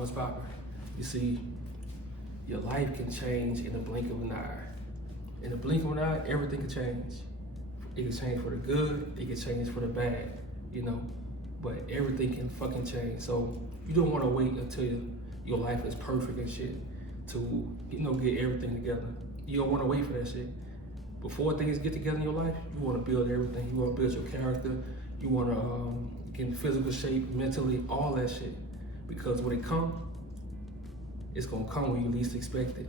what's poppin'? You see, your life can change in the blink of an eye. In the blink of an eye, everything can change. It can change for the good, it can change for the bad, you know? But everything can fucking change. So you don't wanna wait until your life is perfect and shit to, get everything together. You don't wanna wait for that shit. Before things get together in your life, you wanna build everything. You wanna build your character. You wanna get in physical shape, mentally, all that shit. Because when it comes, it's gonna come when you least expect it.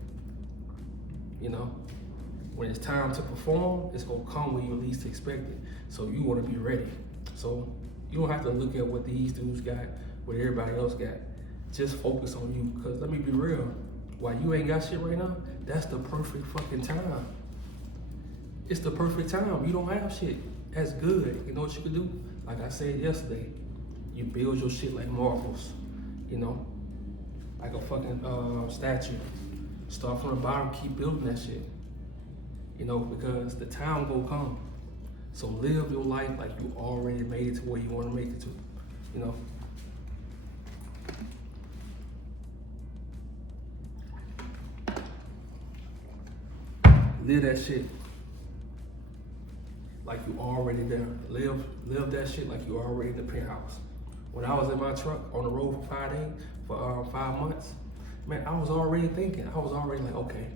When it's time to perform, it's gonna come when you least expect it. So you wanna be ready. So you don't have to look at what these dudes got, what everybody else got. Just focus on you, because let me be real, while you ain't got shit right now, that's the perfect fucking time. It's the perfect time. You don't have shit. That's good. You know what you can do? Like I said yesterday, you build your shit like marbles, like a fucking statue. Start from the bottom, keep building that shit. Because the time will come. So live your life like you already made it to where you want to make it to, Live that shit like you already there. Live that shit like you already in the penthouse. When I was in my truck on the road for 5 days, for 5 months, man, I was already thinking. I was already like, okay,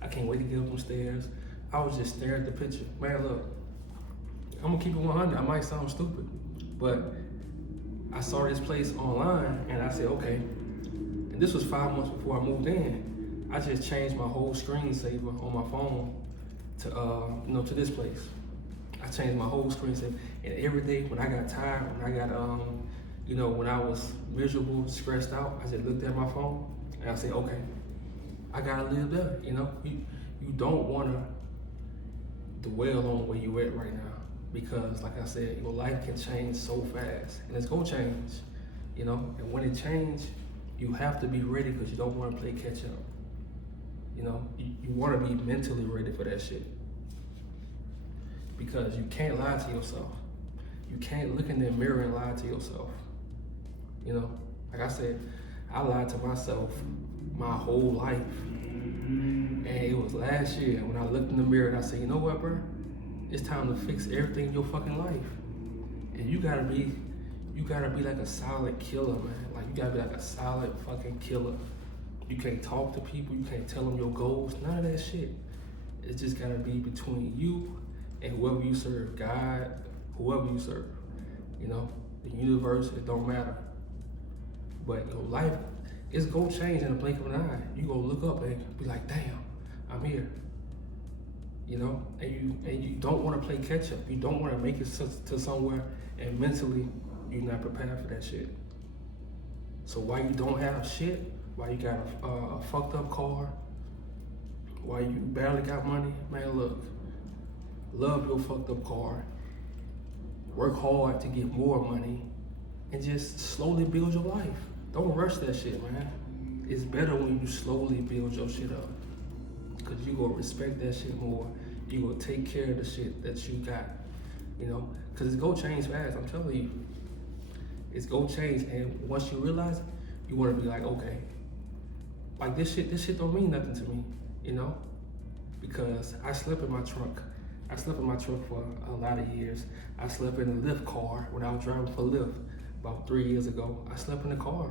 I can't wait to get up them stairs. I was just staring at the picture. Man, look, I'm gonna keep it 100. I might sound stupid, but I saw this place online and I said, okay, and this was 5 months before I moved in. I just changed my whole screensaver on my phone to, to this place. I changed my whole screensaver, and every day when I got tired, when I got, when I was miserable, stressed out, I just looked at my phone and I said, okay, I gotta live there. You don't wanna dwell on where you at right now, because like I said, your life can change so fast, and it's gonna change, and when it change, you have to be ready, because you don't wanna play catch up. You wanna be mentally ready for that shit, because you can't lie to yourself. You can't look in the mirror and lie to yourself. Like I said, I lied to myself my whole life. And it was last year when I looked in the mirror and I said, you know what, bro? It's time to fix everything in your fucking life. And you gotta be like a solid killer, man. Like, you gotta be like a solid fucking killer. You can't talk to people, you can't tell them your goals, none of that shit. It just gotta be between you and whoever you serve, God, whoever you serve. The universe, it don't matter. But your life, it's gonna change in the blink of an eye. You gonna look up and be like, damn, I'm here. And you don't wanna play catch up. You don't wanna make it to somewhere and mentally you're not prepared for that shit. So while you don't have shit, while you got a fucked up car, while you barely got money, man, look, love your fucked up car, work hard to get more money, and just slowly build your life. Don't rush that shit, man. It's better when you slowly build your shit up, because you gonna respect that shit more. You gonna take care of the shit that you got, because it's gonna change fast. I'm telling you, it's gonna change. And once you realize it, you wanna be like, okay, like this shit don't mean nothing to me, because I slept in my trunk. I slept in my truck for a lot of years. I slept in a Lyft car when I was driving for Lyft about 3 years ago. I slept in the car,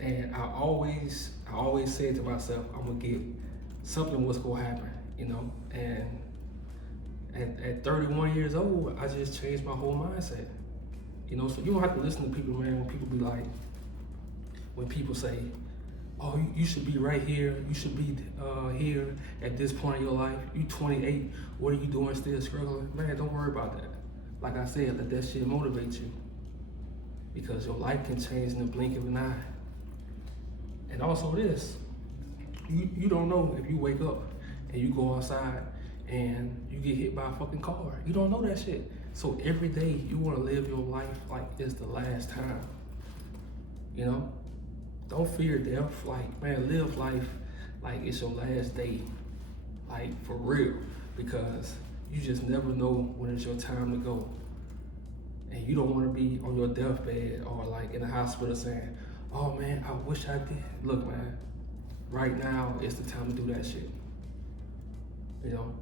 And I always said to myself, I'm gonna get something was gonna happen, And at 31 years old, I just changed my whole mindset, So you don't have to listen to people, man. When people be like, when people say, oh, you should be right here. You should be here at this point in your life. You 28, what are you doing still struggling? Man, don't worry about that. Like I said, let that shit motivate you, because your life can change in the blink of an eye. And also this, you don't know if you wake up and you go outside and you get hit by a fucking car. You don't know that shit. So every day you wanna live your life like it's the last time, Don't fear death. Like, man, live life like it's your last day. Like, for real. Because you just never know when it's your time to go. and you don't want to be on your deathbed or like in the hospital saying, oh man, I wish I did. Look, man, right now is the time to do that shit. You know,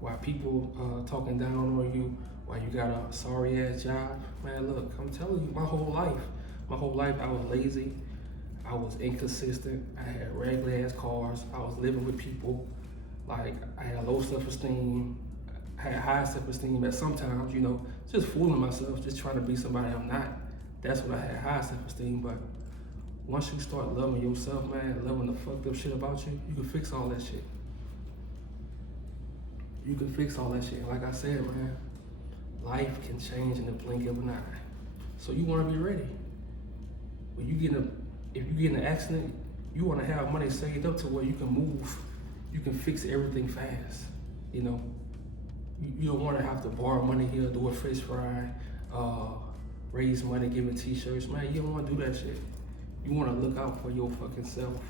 while people talking down on you, while you got a sorry ass job, man, look, I'm telling you, my whole life I was lazy, I was inconsistent, I had regular ass cars, I was living with people, like I had low self-esteem, I had high self-esteem, but sometimes, you know, just fooling myself, just trying to be somebody I'm not. That's when I had high self-esteem. But once you start loving yourself, man, loving the fucked up shit about you, you can fix all that shit. You can fix all that shit. Like I said, man, life can change in the blink of an eye. So you want to be ready. When if you get in an accident, you want to have money saved up to where you can move, you can fix everything fast. You know, you don't want to have to borrow money here, do a fish fry, raise money, giving t-shirts. Man, you don't want to do that shit. You want to look out for your fucking self.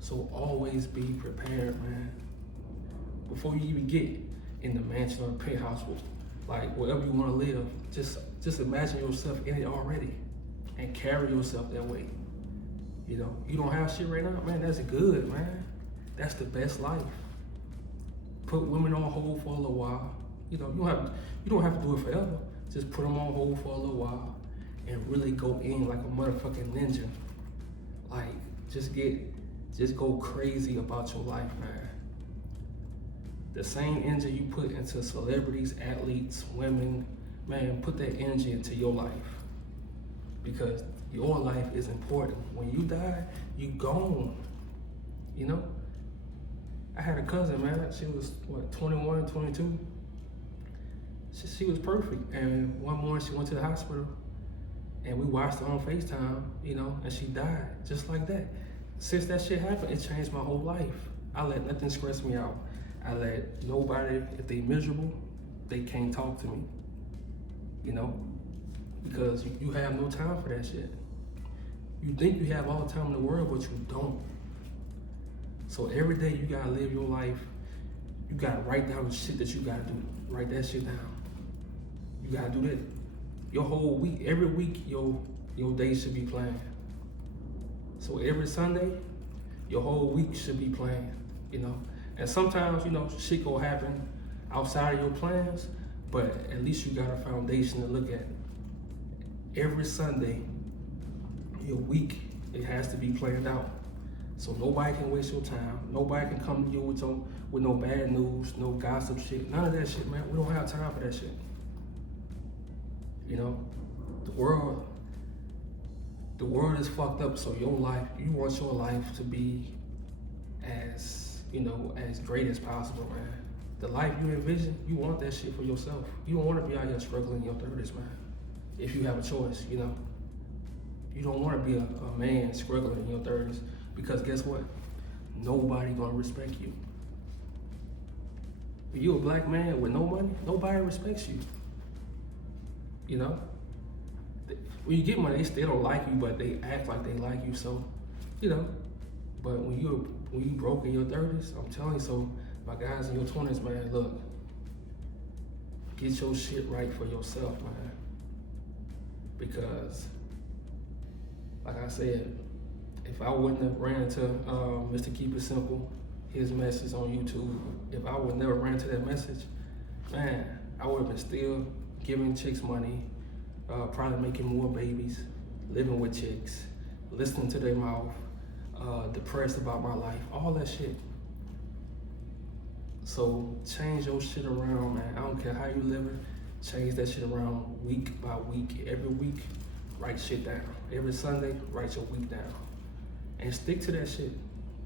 So always be prepared, man. Before you even get in the mansion or the penthouse, like wherever you want to live, just imagine yourself in it already and carry yourself that way. You know, you don't have shit right now, man, that's good, man. That's the best life. Put women on hold for a little while. You know, you don't have to do it forever. Just put them on hold for a little while and really go in like a motherfucking ninja. Like, just go crazy about your life, man. The same energy you put into celebrities, athletes, women, man, put that energy into your life. Because your life is important. When you die, you gone. You know? I had a cousin, man, she was, 21, 22? She was perfect. And one morning she went to the hospital and we watched her on FaceTime, you know, and she died just like that. Since that shit happened, it changed my whole life. I let nothing stress me out. I let nobody, if they miserable, they can't talk to me, you know? Because you have no time for that shit. You think you have all the time in the world, but you don't. So every day you gotta live your life, you gotta write down the shit that you gotta do. Write that shit down. You gotta do that. Your whole week, every week, your day should be planned. So every Sunday, your whole week should be planned, you know? And sometimes, you know, shit gonna happen outside of your plans, but at least you got a foundation to look at. Every Sunday, your week, it has to be planned out. So nobody can waste your time. Nobody can come to you with no bad news, no gossip shit, none of that shit, man. We don't have time for that shit. You know, the world is fucked up, so your life, you want your life to be as, you know, as great as possible, man. The life you envision, you want that shit for yourself. You don't want to be out here struggling in your 30s, man. If you have a choice, you know. You don't want to be a man struggling in your 30s, because guess what? Nobody gonna respect you. If you a black man with no money, nobody respects you. You know? When you get money, they still don't like you, but they act like they like you, so, you know. But when you broke in your 30s, I'm telling you, so my guys in your 20s, man, look, get your shit right for yourself, man. Because, like I said, if I wouldn't have ran into Mr. Keep It Simple, his message on YouTube, if I would never ran to that message, man, I would have been still giving chicks money, probably making more babies, living with chicks, listening to their mouth, depressed about my life, all that shit. So change your shit around, man. I don't care how you living, change that shit around week by week. Every week, write shit down. Every Sunday, write your week down. And stick to that shit.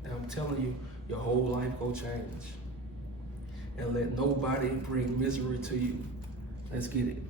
And I'm telling you, your whole life go change. And let nobody bring misery to you. Let's get it.